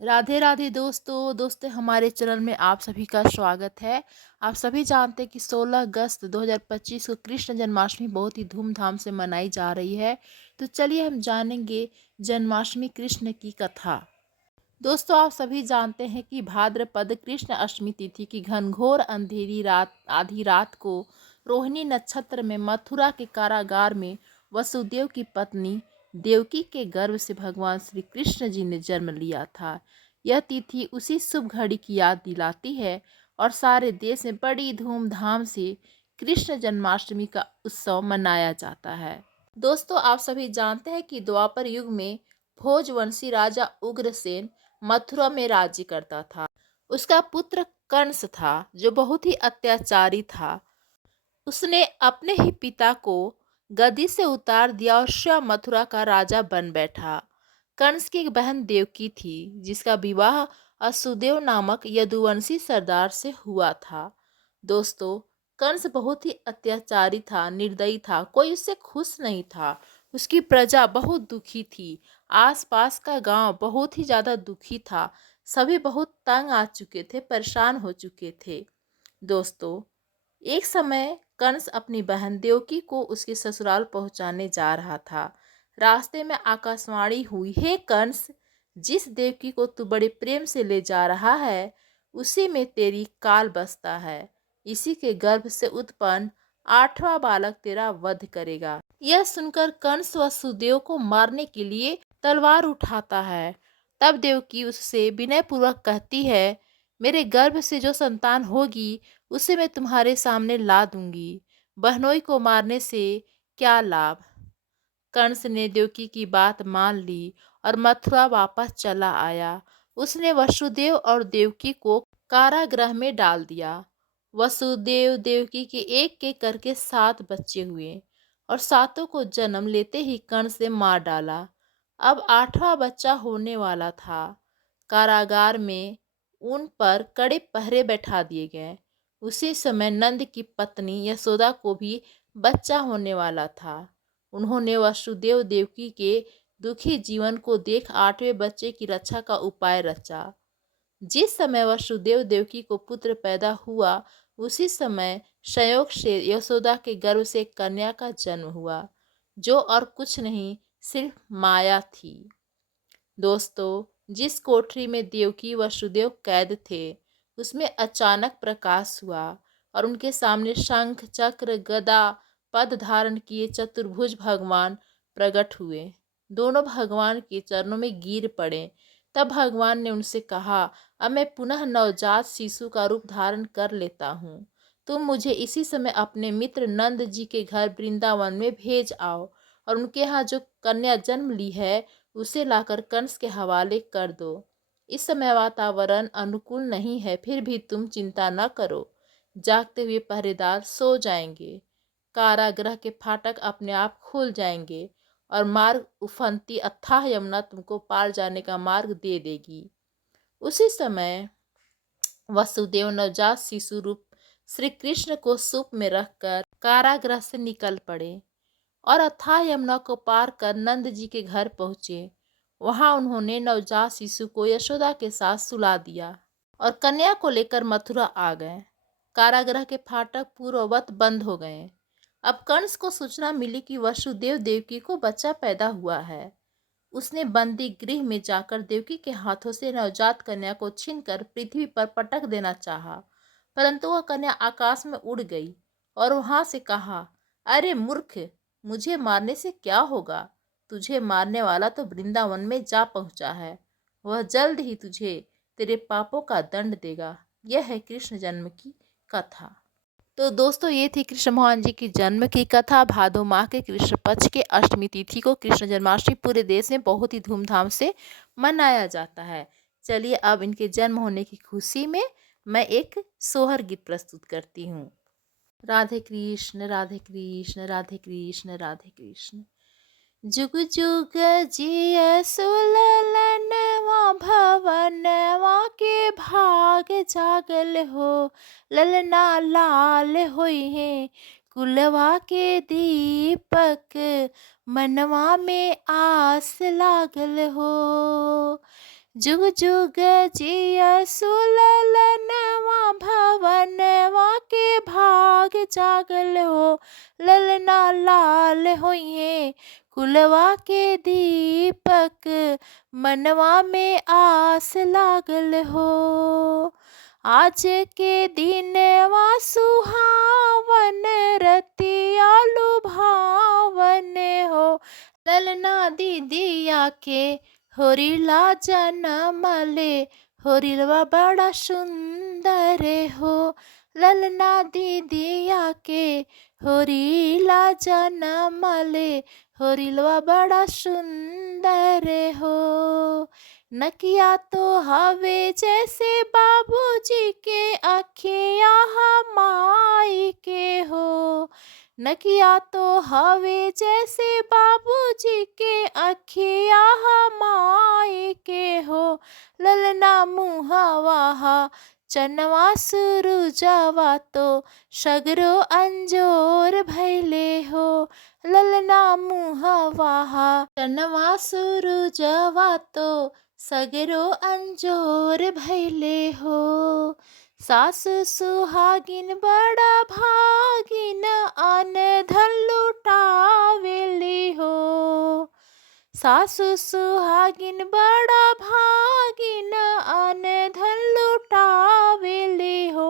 राधे राधे दोस्तों हमारे चैनल में आप सभी का स्वागत है। आप सभी जानते हैं कि 16 अगस्त 2025 को कृष्ण जन्माष्टमी बहुत ही धूमधाम से मनाई जा रही है। तो चलिए हम जानेंगे जन्माष्टमी कृष्ण की कथा। दोस्तों आप सभी जानते हैं कि भाद्रपद कृष्ण अष्टमी तिथि की घनघोर अंधेरी रात आधी रात को रोहिणी नक्षत्र में मथुरा के कारागार में वसुदेव की पत्नी देवकी के गर्भ से भगवान श्री कृष्ण जी ने जन्म लिया था। यह तिथि उसी शुभ घड़ी की याद दिलाती है और सारे देश में बड़ी धूमधाम से कृष्ण जन्माष्टमी का उत्सव मनाया जाता है। दोस्तों आप सभी जानते हैं कि द्वापर युग में भोजवंशी राजा उग्रसेन मथुरा में राज्य करता था। उसका पुत्र कंस था जो बहुत ही अत्याचारी था। उसने अपने ही पिता को गद्दी से उतार दिया और स्वयं मथुरा का राजा बन बैठा। कंस की एक बहन देवकी थी जिसका विवाह असुदेव नामक यदुवंशी सरदार से हुआ था। दोस्तों कंस बहुत ही अत्याचारी था, निर्दयी था, कोई उससे खुश नहीं था। उसकी प्रजा बहुत दुखी थी। आसपास का गांव बहुत ही ज्यादा दुखी था। सभी बहुत तंग आ चुके थे, परेशान हो चुके थे। दोस्तों एक समय कंस अपनी बहन देवकी को उसके ससुराल पहुंचाने जा रहा था। रास्ते में आकाशवाणी हुई, हे कंस, जिस देवकी को तू बड़े प्रेम से ले जा रहा है उसी में तेरी काल बसता है। इसी के गर्भ से उत्पन्न 8वां बालक तेरा वध करेगा। यह सुनकर कंस वसुदेव को मारने के लिए तलवार उठाता है। तब देवकी उससे विनयपूर्वक कहती है, मेरे गर्भ से जो संतान होगी उसे मैं तुम्हारे सामने ला दूंगी। बहनोई को मारने से क्या लाभ। कंस ने देवकी की बात मान ली और मथुरा वापस चला आया। उसने वसुदेव और देवकी को कारागृह में डाल दिया। वसुदेव देवकी के एक एक करके 7 बच्चे हुए और सातों को जन्म लेते ही कंस ने मार डाला। अब 8वां बच्चा होने वाला था। कारागार में उन पर कड़े पहरे बैठा दिए गए। उसी समय नंद की पत्नी यशोदा को भी बच्चा होने वाला था। उन्होंने वसुदेव देवकी के दुखी जीवन को देख 8वें बच्चे की रक्षा का उपाय रचा। जिस समय वसुदेव देवकी को पुत्र पैदा हुआ उसी समय संयोग से यशोदा के गर्भ से एक कन्या का जन्म हुआ जो और कुछ नहीं सिर्फ माया थी। दोस्तों जिस कोठरी में देवकी वसुदेव कैद थे उसमें अचानक प्रकाश हुआ और उनके सामने शंख चक्र गदा पद धारण किए चतुर्भुज भगवान प्रकट हुए। दोनों भगवान के चरणों में गिर पड़े। तब भगवान ने उनसे कहा, अब मैं पुनः नवजात शिशु का रूप धारण कर लेता हूँ। तुम मुझे इसी समय अपने मित्र नंद जी के घर वृंदावन में भेज आओ और उनके यहाँ जो कन्या जन्म ली है उसे लाकर कंस के हवाले कर दो। इस समय वातावरण अनुकूल नहीं है, फिर भी तुम चिंता न करो। जागते हुए पहरेदार सो जाएंगे। कारागृह के फाटक अपने आप खुल जाएंगे और मार्ग उफनती अथाह यमुना तुमको पार जाने का मार्ग दे देगी। उसी समय वसुदेव नवजात शिशु रूप श्री कृष्ण को सूप में रखकर कारागृह से निकल पड़े और अथाह यमुना को पार कर नंद जी के घर पहुंचे। वहां उन्होंने नवजात शिशु को यशोदा के साथ सुला दिया और कन्या को लेकर मथुरा आ गए। कारागृह के फाटक पूर्ववत बंद हो गए। अब कंस को सूचना मिली कि वसुदेव देवकी को बच्चा पैदा हुआ है। उसने बंदी गृह में जाकर देवकी के हाथों से नवजात कन्या को छीनकर पृथ्वी पर पटक देना चाहा, परंतु वह कन्या आकाश में उड़ गई और वहां से कहा, अरे मूर्ख, मुझे मारने से क्या होगा। तुझे मारने वाला तो वृंदावन में जा पहुंचा है। वह जल्द ही तुझे तेरे पापों का दंड देगा। यह है कृष्ण जन्म की कथा। तो दोस्तों ये थी कृष्ण भगवान जी की जन्म की कथा। भादो माह के कृष्ण पक्ष के अष्टमी तिथि को कृष्ण जन्माष्टमी पूरे देश में बहुत ही धूमधाम से मनाया जाता है। चलिए अब इनके जन्म होने की खुशी में मैं एक सोहर गीत प्रस्तुत करती हूँ। राधे कृष्ण राधे कृष्ण राधे कृष्ण राधे कृष्ण। जुग जुग जिय सुललनवा भवनवा के भाग जागल हो। ललना लाल होई है कुलवा के दीपक, मनवा में आस लागल हो। जुग जुग जिया सुललनवा भवनवा के भाग जागल हो। ललना लाल होइए कुलवा के दीपक, मनवा में आस लागल हो। आज के दिनवा सुहावन, रतिया लुभावन हो। ललना दीदिया के होरिला जनमले, होरिलवा बड़ा सुंदर हो। ललना दीदिया के होरिला जनमले, होरिलवा बड़ा सुंदर हो। नकिया तो हवे जैसे बाबूजी के, अखिया माई के हो। नकिया तो हवे जैसे बाबूजी के, अखिया माई के हो। ललना मुहवा चनवा सुरुजवा तो, सगरो अंजोर भैले हो। ललना मुहवा चनवा सुरुजवा तो, सगरो अंजोर भैले हो। सास सुहागिन बड़ा भागिन, अन धन लुटावेली हो। सासु सुहागिन बड़ा भागिन, अन धन लुटावेली हो।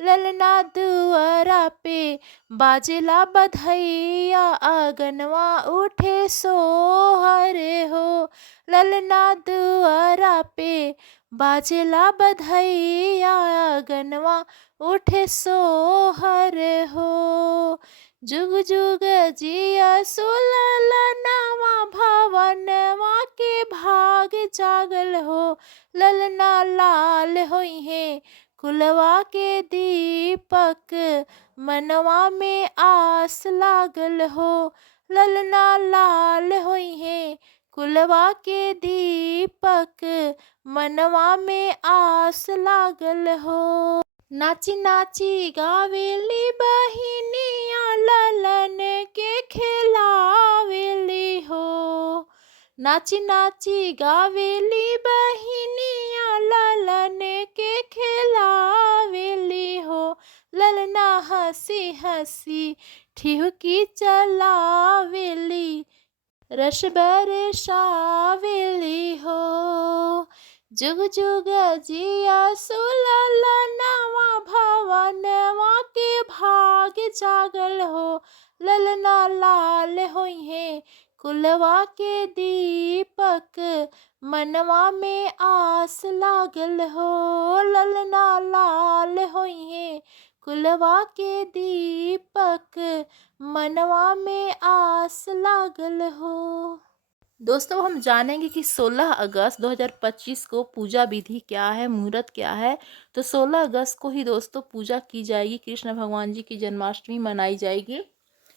ललना दुआरा पे बाजला बधैया, आंगनवा उठे सोहर हो। ललना दुआरा पे बाजला बधैया, आंगनवा उठे सोहर हो। जुग जुग जिया सुललनवा भवनवा के भाग जागल हो। ललना लाल होइए कुलवा के दीपक, मनवा में आस लागल हो। ललना लाल होइए कुलवा के दीपक, मनवा में आस लागल हो। नाची नाची गावेली बहिनिया, ललन के खिलावेली हो। नाची नाची गावेली बहिनिया, ललन के खिलावेली हो। ललना हंसी हंसी ठिहुकी चलावेली, रस बरसावेली हो। जुग जुग जिया सुललनवा भवनवा के भाग जागल हो। ललना लाल होइए कुलवा के दीपक, मनवा में आस लागल हो। ललना लाल होइए कुलवा के दीपक, मनवा में आस लागल हो। दोस्तों हम जानेंगे कि 16 अगस्त 2025 को पूजा विधि क्या है, मुहूर्त क्या है। तो 16 अगस्त को ही दोस्तों पूजा की जाएगी, कृष्ण भगवान जी की जन्माष्टमी मनाई जाएगी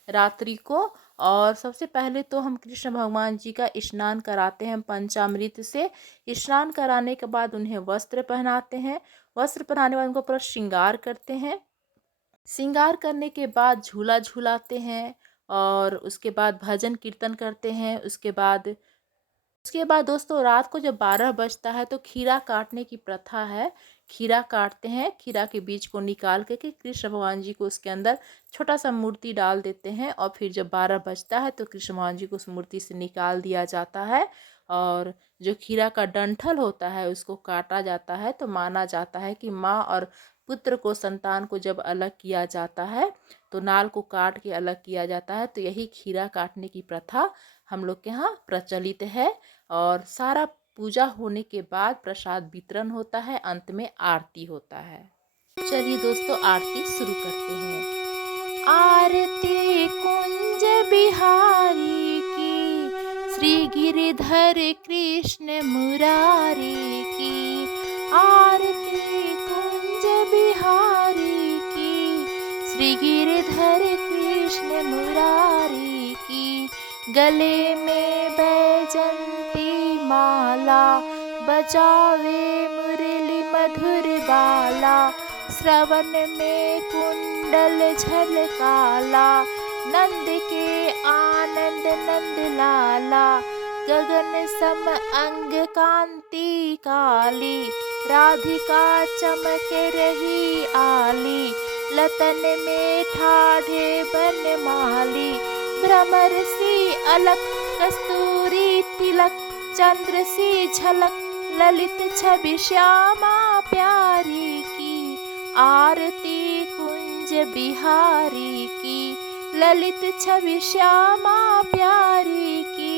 रात्रि को। और सबसे पहले तो हम कृष्ण भगवान जी का स्नान कराते हैं पंचामृत से। स्नान कराने के बाद उन्हें वस्त्र पहनाते हैं। वस्त्र पहनाने के बाद उनको पूरा श्रृंगार करते हैं। श्रृंगार करने के बाद झूला झूलाते हैं और उसके बाद भजन कीर्तन करते हैं। उसके बाद दोस्तों रात को जब 12 बजता है तो खीरा काटने की प्रथा है। खीरा काटते हैं, खीरा के बीज को निकाल के कृष्ण भगवान जी को उसके अंदर छोटा सा मूर्ति डाल देते हैं। और फिर जब 12 बजता है तो कृष्ण भगवान जी को उस मूर्ति से निकाल दिया जाता है। और जो खीरा का डंठल होता है उसको काटा जाता है। तो माना जाता है कि माँ और पुत्र को, संतान को जब अलग किया जाता है तो नाल को काट के अलग किया जाता है। तो यही खीरा काटने की प्रथा हम लोग के यहाँ प्रचलित है। और सारा पूजा होने के बाद प्रसाद वितरण होता है, अंत में आरती होता है। चलिए दोस्तों आरती शुरू करते हैं। आरती कुंज बिहारी की, श्री गिरिधर कृष्ण मुरारी की। आरती कुंज बिहारी की, श्री गिरिधर कृष्ण मुरारी की। गले में बैजंती माला, बजावे मुरली मधुर बाला। श्रवण में कुंडल झलकाला, नंद के आनंद नंद लाला। गगन सम अंग कांति काली, राधिका चमक रही आली। लतन में ठाढ़े बनमाली, भ्रमर सी अलक, कस्तूरी तिलक, चंद्र सी झलक, ललित छवि श्यामा प्यारी की। आरती कुंज बिहारी की, ललित छवि श्यामा प्यारी की।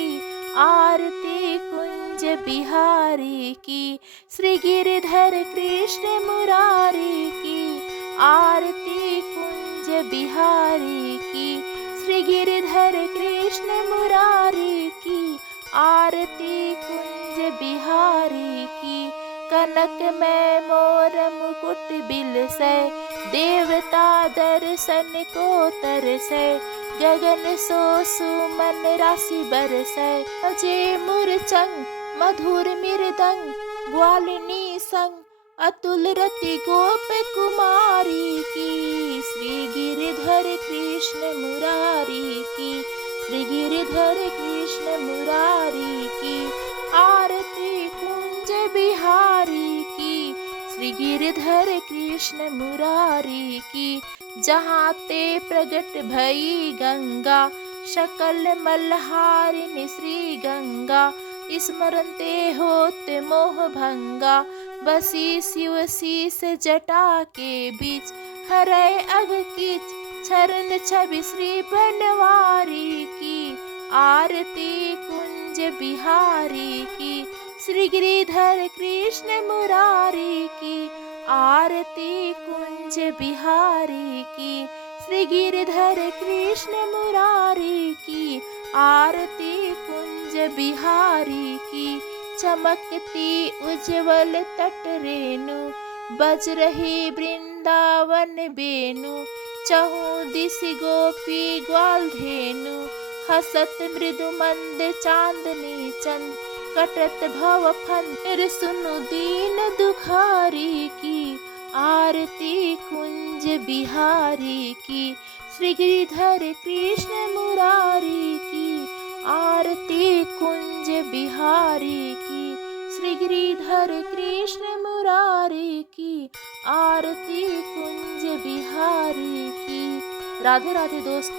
आरती कुंज बिहारी की, श्री गिरधर कृष्ण मुरारी की। आरती कुंज बिहारी की, श्री गिरधर कृष्ण मुरारी की। आरती कुंज बिहारी की। कनक में मोर मुकुट बिलसै, देवता दर्शन को तरसै। गगन सो सुमन राशि बरसै, बजे मुरचंग मधुर मृदंग। ग्वालिनी संग अतुल रति गोप कुमारी की। श्री गिरधर कृष्ण मुरारी की, श्री गिरधर कृष्ण मुरारी की। आरती कुंज बिहारी की, श्री गिरधर कृष्ण मुरारी की। जहाँ ते प्रगट भई गंगा, सकल मल्हारिणी श्री गंगा। स्मरण ते होत मोह भंगा, बसी शिव शीस जटा के बीच। हरै अघ कीच चरण छवि श्री बनवारी की। आरती कुंज बिहारी की, श्री गिरधर कृष्ण मुरारी की। आरती कुंज बिहारी की, श्री गिरधर कृष्ण मुरारी की। आरती कुंज बिहारी की। चमकती उज्ज्वल तट रेणु, बज रही वृंदावन बेनु। चहुँ दिस गोपी ग्वाल धेनु, हसत मृदु मंद चांदनी चंद। कटत भव फंद सुनु दीन दुखारी की। आरती कुंज बिहारी की, श्री गिरधर कृष्ण मुरारी की। आरती कुंज बिहारी की, श्री गिरधर कृष्ण मुरारी की। आरती कुंज बिहारी की। राधे राधे दोस्तों।